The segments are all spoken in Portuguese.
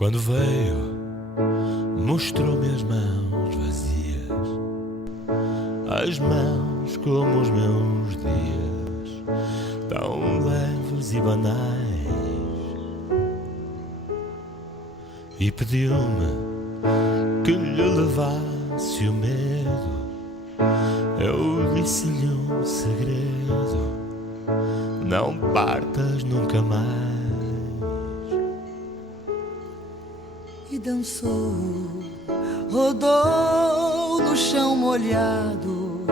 Quando veio, mostrou-me as mãos vazias, as mãos como os meus dias, tão leves e banais, e pediu-me que lhe levasse o medo. Eu disse-lhe um segredo: não partas nunca mais. E dançou, rodou no chão molhado,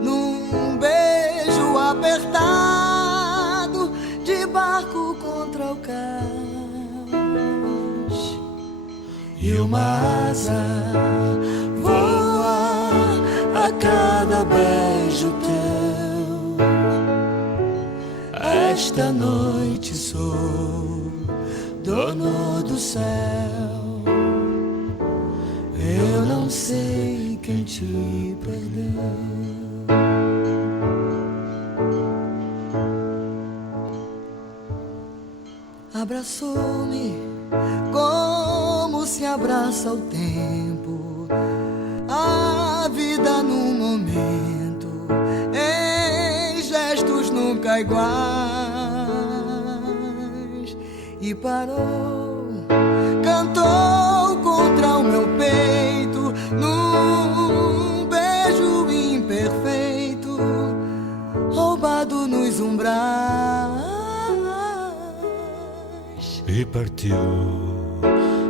num beijo apertado, de barco contra o cais. E uma asa voa a cada beijo teu. Esta noite sou dono do céu. Eu não sei quem te perdeu. Abraçou-me como se abraça o tempo, a vida num momento, em gestos nunca iguais. E parou, cantou contra o meu peito, num beijo imperfeito, roubado nos umbrais. E partiu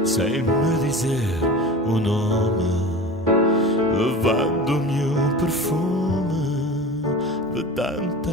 sem me dizer o nome, levando-me o perfume de tanta